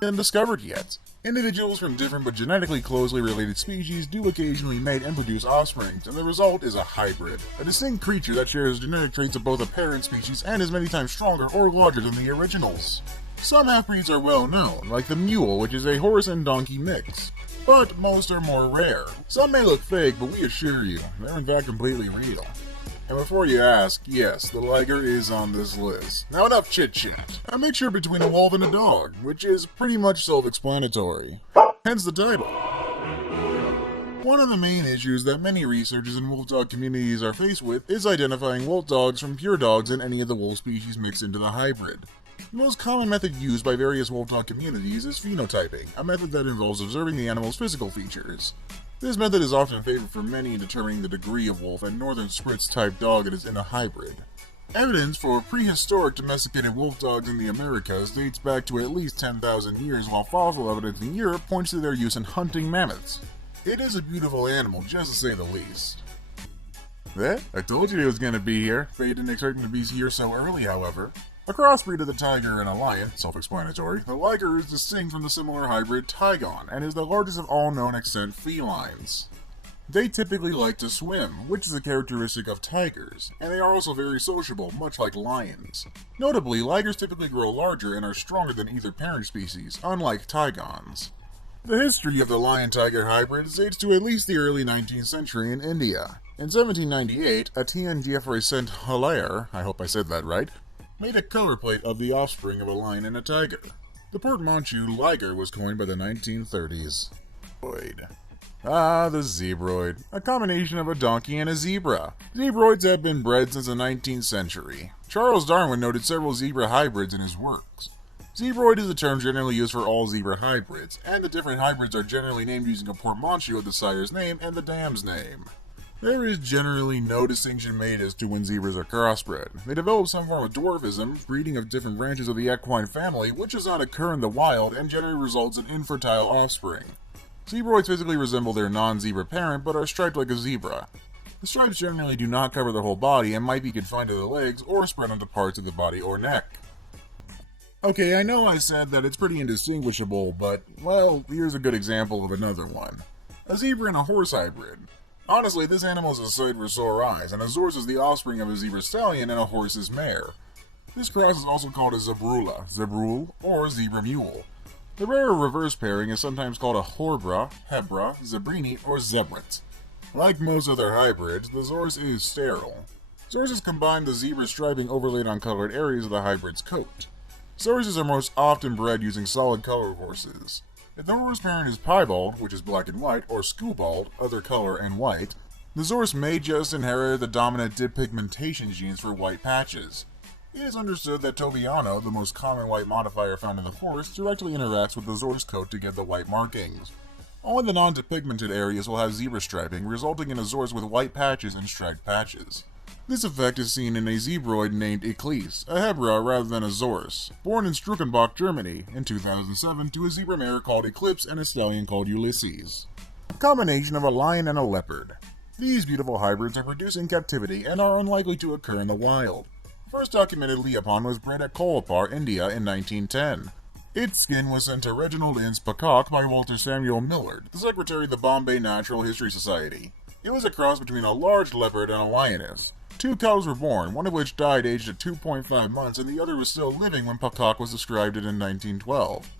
been discovered yet. Individuals from different but genetically closely related species do occasionally mate and produce offspring, and the result is a hybrid, a distinct creature that shares genetic traits of both a parent species and is many times stronger or larger than the originals. Some half-breeds are well known, like the mule, which is a horse and donkey mix, but most are more rare. Some may look fake, but we assure you, they're in fact completely real. And before you ask, yes, the liger is on this list. Now enough chit-chat. A mixture between a wolf and a dog, which is pretty much self-explanatory. Hence the title. One of the main issues that many researchers in wolf dog communities are faced with is identifying wolf dogs from pure dogs and any of the wolf species mixed into the hybrid. The most common method used by various wolf dog communities is phenotyping, a method that involves observing the animal's physical features. This method is often favored for many in determining the degree of wolf and northern Spitz type dog it is in a hybrid. Evidence for prehistoric domesticated wolf dogs in the Americas dates back to at least 10,000 years, while fossil evidence in Europe points to their use in hunting mammoths. It is a beautiful animal, just to say the least. I told you he was going to be here. Faye didn't expect him to be here so early, however. A crossbreed of the tiger and a lion, self-explanatory, the liger is distinct from the similar hybrid tigon, and is the largest of all known extant felines. They typically like to swim, which is a characteristic of tigers, and they are also very sociable, much like lions. Notably, ligers typically grow larger and are stronger than either parent species, unlike tigons. The history of the lion-tiger hybrid dates to at least the early 19th century in India. In 1798, Etienne Geoffroy Saint-Hilaire, I hope I said that right, made a color plate of the offspring of a lion and a tiger. The portmanteau liger was coined by the 1930s. The zebroid, a combination of a donkey and a zebra. Zebroids have been bred since the 19th century. Charles Darwin noted several zebra hybrids in his works. Zebroid is a term generally used for all zebra hybrids, and the different hybrids are generally named using a portmanteau of the sire's name and the dam's name. There is generally no distinction made as to when zebras are crossbred. They develop some form of dwarfism, breeding of different branches of the equine family, which does not occur in the wild and generally results in infertile offspring. Zebroids physically resemble their non-zebra parent, but are striped like a zebra. The stripes generally do not cover the whole body and might be confined to the legs or spread onto parts of the body or neck. Okay, I know I said that it's pretty indistinguishable, but, well, here's a good example of another one. A zebra and a horse hybrid. Honestly, this animal is a sight for sore eyes, and a zorse is the offspring of a zebra stallion and a horse's mare. This cross is also called a zebrula, zebrule, or zebra mule. The rarer reverse pairing is sometimes called a horbra, hebra, zebrini, or zebrit. Like most other hybrids, the zorse is sterile. Zorses combine the zebra striping overlaid on colored areas of the hybrid's coat. Zorses are most often bred using solid color horses. If the horse parent is piebald, which is black and white, or skewbald, other color and white, the zorse may just inherit the dominant dipigmentation genes for white patches. It is understood that Toviano, the most common white modifier found in the horse, directly interacts with the zorse coat to get the white markings. Only the non-depigmented areas will have zebra striping, resulting in a zorse with white patches and striped patches. This effect is seen in a zebroid named Eclise, a hebra rather than a zorse, born in Struckenbach, Germany, in 2007 to a zebra mare called Eclipse and a stallion called Ulysses. A combination of a lion and a leopard. These beautiful hybrids are produced in captivity and are unlikely to occur in the wild. The first documented Leopon was bred at Kolhapur, India in 1910. Its skin was sent to Reginald Ince Peacock by Walter Samuel Millard, the secretary of the Bombay Natural History Society. It was a cross between a large leopard and a lioness. Two cubs were born, one of which died aged at 2.5 months and the other was still living when Peacock was described in 1912.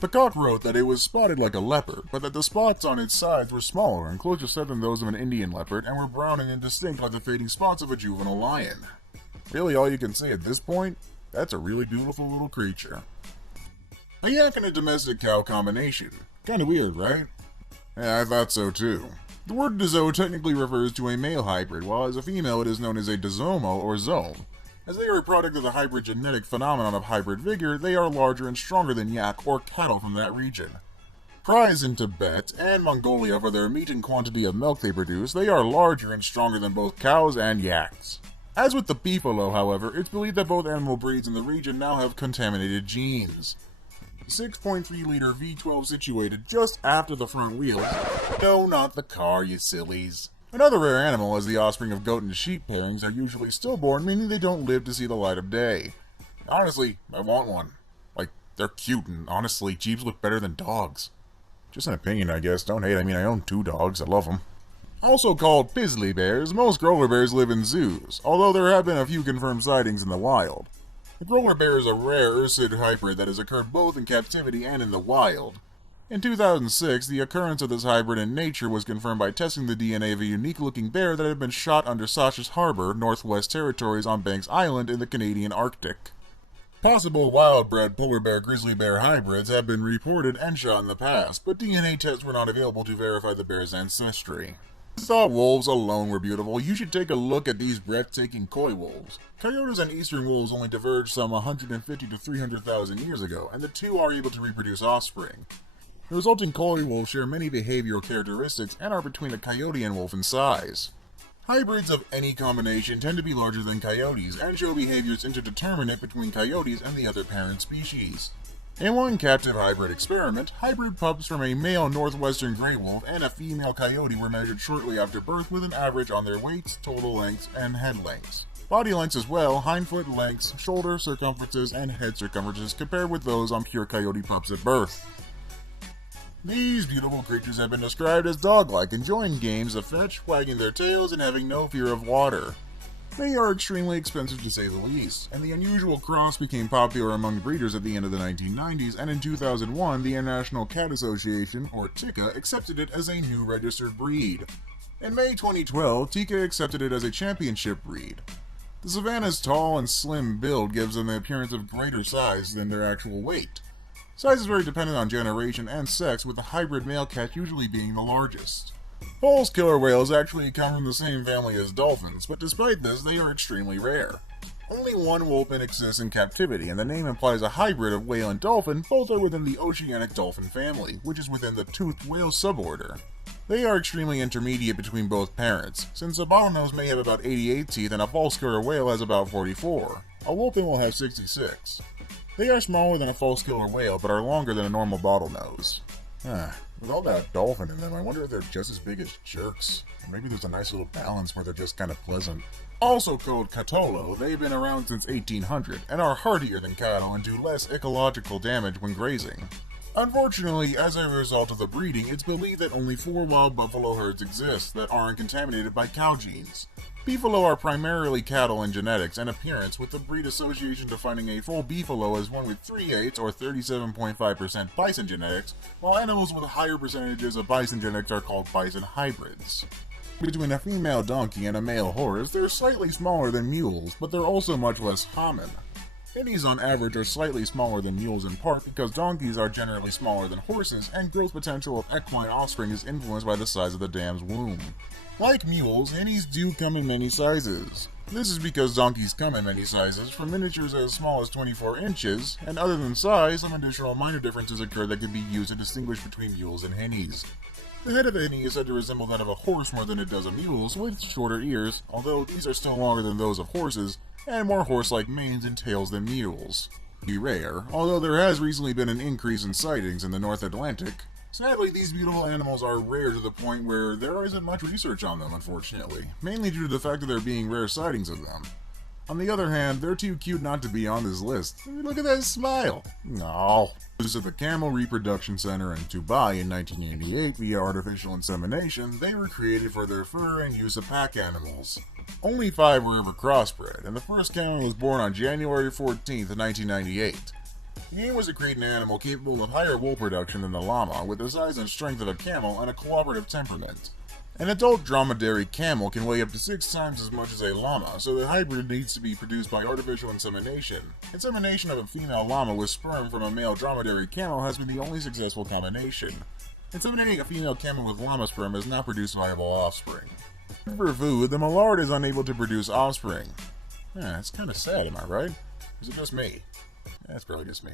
Peacock wrote that it was spotted like a leopard, but that the spots on its sides were smaller and closer set than those of an Indian leopard and were brown and indistinct like the fading spots of a juvenile lion. Really all you can say at this point? That's a really beautiful little creature. A yak and a domestic cow combination. Kinda weird, right? Yeah, I thought so too. The word dazo technically refers to a male hybrid, while as a female it is known as a dazomo or zome. As they are a product of the hybrid genetic phenomenon of hybrid vigor, they are larger and stronger than yak or cattle from that region. Prized in Tibet and Mongolia for their meat and quantity of milk they produce, they are larger and stronger than both cows and yaks. As with the beefalo, however, it's believed that both animal breeds in the region now have contaminated genes. 6.3-liter V12 situated just after the front wheels. No, not the car, you sillies. Another rare animal, as the offspring of goat and sheep pairings are usually stillborn, meaning they don't live to see the light of day. Honestly, I want one. Like, They're cute, and honestly, Jeeps look better than dogs. Just an opinion, I guess. Don't hate. I mean, I own 2 dogs. I love them. Also called grizzly bears, most growler bears live in zoos, although there have been a few confirmed sightings in the wild. The growler bear is a rare ursid hybrid that has occurred both in captivity and in the wild. In 2006, the occurrence of this hybrid in nature was confirmed by testing the DNA of a unique-looking bear that had been shot under Sachs Harbor, Northwest Territories on Banks Island in the Canadian Arctic. Possible wild-bred polar bear grizzly bear hybrids have been reported and shot in the past, but DNA tests were not available to verify the bear's ancestry. If you thought wolves alone were beautiful, you should take a look at these breathtaking coy wolves. Coyotes and eastern wolves only diverged some 150 to 300,000 years ago, and the two are able to reproduce offspring. The resulting coy wolves share many behavioral characteristics and are between a coyote and wolf in size. Hybrids of any combination tend to be larger than coyotes and show behaviors interdeterminate between coyotes and the other parent species. In one captive hybrid experiment, hybrid pups from a male northwestern gray wolf and a female coyote were measured shortly after birth with an average on their weights, total lengths, and head lengths. Body lengths as well, hindfoot lengths, shoulder circumferences, and head circumferences compared with those on pure coyote pups at birth. These beautiful creatures have been described as dog-like, enjoying games of fetch, wagging their tails, and having no fear of water. They are extremely expensive to say the least, and the unusual cross became popular among breeders at the end of the 1990s, and in 2001, the International Cat Association, or TICA, accepted it as a new registered breed. In May 2012, TICA accepted it as a championship breed. The Savannah's tall and slim build gives them the appearance of greater size than their actual weight. Size is very dependent on generation and sex, with the hybrid male cat usually being the largest. False killer whales actually come from the same family as dolphins, but despite this, they are extremely rare. Only one wholphin exists in captivity, and the name implies a hybrid of whale and dolphin. Both are within the oceanic dolphin family, which is within the toothed whale suborder. They are extremely intermediate between both parents, since a bottlenose may have about 88 teeth and a false killer whale has about 44. A wholphin will have 66. They are smaller than a false killer whale, but are longer than a normal bottlenose. With all that dolphin in them, I wonder if they're just as big as jerks. Or maybe there's a nice little balance where they're just kind of pleasant. Also called catolo, they've been around since 1800 and are hardier than cattle and do less ecological damage when grazing. Unfortunately, as a result of the breeding, it's believed that only 4 wild buffalo herds exist that aren't contaminated by cow genes. Beefalo are primarily cattle in genetics and appearance, with the breed association defining a full beefalo as one with 3/8 or 37.5% bison genetics, while animals with higher percentages of bison genetics are called bison hybrids. Between a female donkey and a male horse, they're slightly smaller than mules, but they're also much less common. Pinnies on average are slightly smaller than mules in part because donkeys are generally smaller than horses, and growth potential of equine offspring is influenced by the size of the dam's womb. Like mules, hinnies do come in many sizes. This is because donkeys come in many sizes, from miniatures as small as 24 inches, and other than size, some additional minor differences occur that can be used to distinguish between mules and hinnies. The head of a hinny is said to resemble that of a horse more than it does a mule's, with shorter ears, although these are still longer than those of horses, and more horse-like manes and tails than mules. Be rare, although there has recently been an increase in sightings in the North Atlantic. Sadly, these beautiful animals are rare to the point where there isn't much research on them, unfortunately, mainly due to the fact that there being rare sightings of them. On the other hand, they're too cute not to be on this list. Look at that smile! No. This is at the Camel Reproduction Center in Dubai in 1988 via artificial insemination. They were created for their fur and use of pack animals. Only 5 were ever crossbred, and the first camel was born on January 14th, 1998. The aim was to create an animal capable of higher wool production than the llama, with the size and strength of a camel and a cooperative temperament. An adult dromedary camel can weigh up to 6 times as much as a llama, so the hybrid needs to be produced by artificial insemination. Insemination of a female llama with sperm from a male dromedary camel has been the only successful combination. Inseminating a female camel with llama sperm has not produced viable offspring. For food, the mallard is unable to produce offspring. It's kinda sad, am I right? Is it just me? That's probably just me.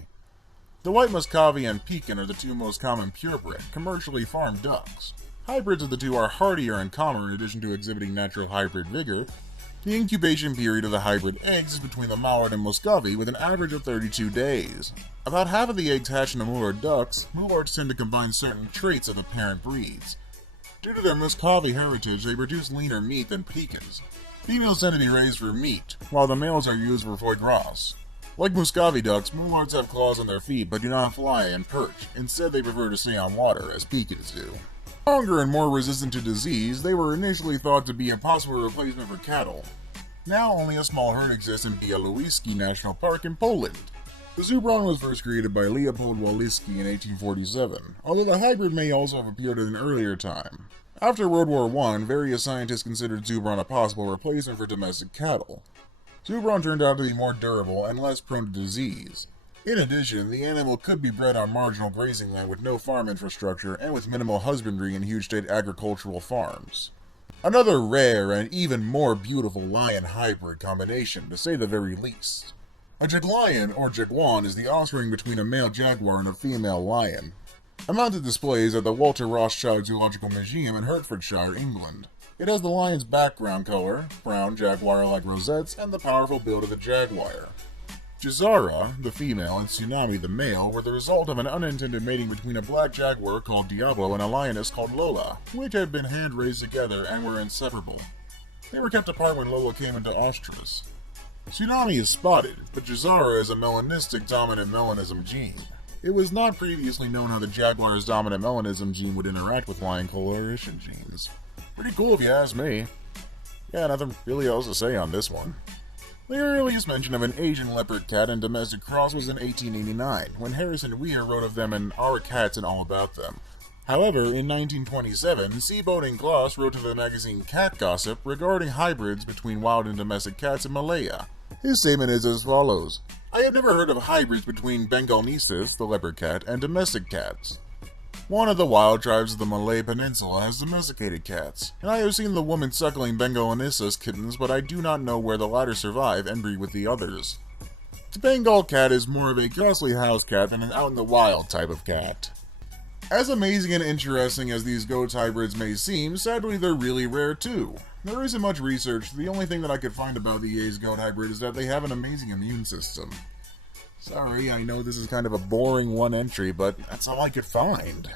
The white Muscovy and Pekin are the 2 most common purebred, commercially farmed ducks. Hybrids of the 2 are hardier and calmer in addition to exhibiting natural hybrid vigor. The incubation period of the hybrid eggs is between the mallard and Muscovy, with an average of 32 days. About half of the eggs hatch into mullard ducks. Mullards tend to combine certain traits of the parent breeds. Due to their Muscovy heritage, they produce leaner meat than Pekins. Females tend to be raised for meat, while the males are used for foie gras. Like Muscovy ducks, mullards have claws on their feet but do not fly and perch. Instead, they prefer to stay on water, as pelicans do. Stronger and more resistant to disease, they were initially thought to be a possible replacement for cattle. Now only a small herd exists in Białowieski National Park in Poland. The Zebron was first created by Leopold Walicki in 1847, although the hybrid may also have appeared at an earlier time. After World War I, various scientists considered Zebron a possible replacement for domestic cattle. Zebron turned out to be more durable and less prone to disease. In addition, the animal could be bred on marginal grazing land with no farm infrastructure and with minimal husbandry in huge state agricultural farms. Another rare and even more beautiful lion hybrid combination, to say the very least. A jaglion, or jaguan, is the offspring between a male jaguar and a female lion. A mounted display is at the Walter Rothschild Zoological Museum in Hertfordshire, England. It has the lion's background color, brown jaguar-like rosettes, and the powerful build of the jaguar. Jazara, the female, and Tsunami, the male, were the result of an unintended mating between a black jaguar called Diablo and a lioness called Lola, which had been hand-raised together and were inseparable. They were kept apart when Lola came into oestrus. Tsunami is spotted, but Jazara is a melanistic dominant melanism gene. It was not previously known how the jaguar's dominant melanism gene would interact with lion coloration genes. Pretty cool if you ask me. Yeah, nothing really else to say on this one. The earliest mention of an Asian leopard cat and domestic cross was in 1889, when Harrison Weir wrote of them in Our Cats and All About Them. However, in 1927, Seaboat and Gloss wrote to the magazine Cat Gossip regarding hybrids between wild and domestic cats in Malaya. His statement is as follows: I have never heard of hybrids between Bengalnesis, the leopard cat, and domestic cats. One of the wild tribes of the Malay Peninsula has domesticated cats, and I have seen the woman suckling Bengalnesis kittens, but I do not know where the latter survive and breed with the others. The Bengal cat is more of a costly house cat than an out-in-the-wild type of cat. As amazing and interesting as these goat hybrids may seem, sadly they're really rare too. There isn't much research. The only thing that I could find about the A's goat hybrid is that they have an amazing immune system. Sorry, I know this is kind of a boring one entry, but that's all I could find.